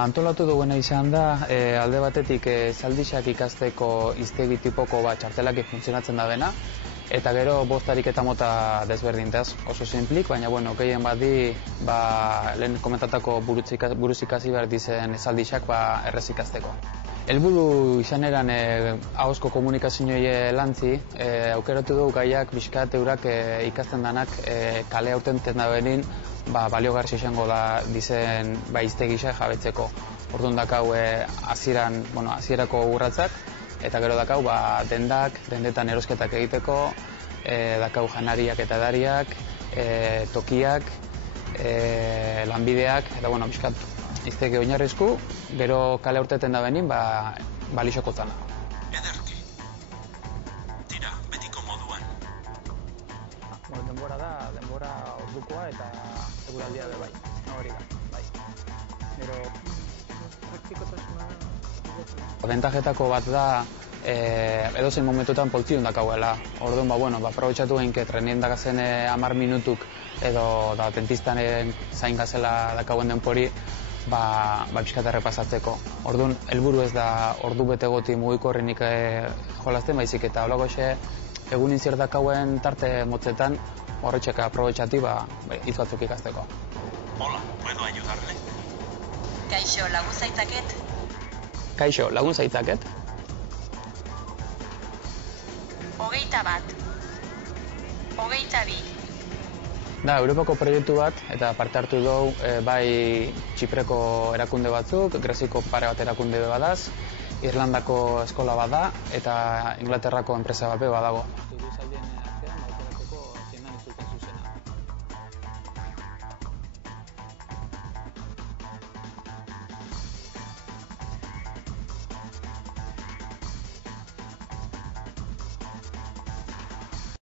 Antolatu duguna izan da, alde batetik zaldixak ikasteko hiztegi tipoko bat txartelak funtzionatzen da bena, eta gero 5 ariketa mota desberdintaz, oso sinplik, baina bueno, gehien badi, lehen komentatako buruz ikasi behar dizen zaldixak errez ikasteko. Helburu izan eran ahozko komunikazioei lantzi, aukeratu dugu gaiak bizkat eurak ikasten danak kale aurtenten da benin, baliogarri izango da dizen hiztegixak jabetzeko. Orduan dakau hasierako urratsak, eta gero dakau dendetan erosketak egiteko, dakau janariak eta edariak, tokiak, lanbideak, eta bizkat hiztegi oinarrizku, gero kale aurteten da benin, balixoko zana. Ederki. Tira, betiko moduan. Denbora da, denbora ordukoa eta eguraldia be bai. Hori da, bai. Gero praktikotasuna bentajetako bat da edozein momentutan poltziun dakauela. Orduan, aprobetxatu genke trenien dakazen 10 minutuk edo dentistaren zain gazela dakauen denpori pixkat errepasatzeko. Orduan, helburu ez da ordu bete goti mugikorrenik jolazten, baizik eta holako egun inzier dakauen tarte motzetan horretxek aprobetxati hitz batzuk ikasteko. Hola, ¿puedo ayudarle? Kaixo, lagun zaitzaket? Kaixo, lagun zaitzaket? 21. 22. Da, Europako proiektu bat, eta parte hartu dugu bai Txipreko erakunde batzuk, Greziko pare bat erakunde badaz, Irlandako eskola bada, eta Inglaterrako enpresa bat badago.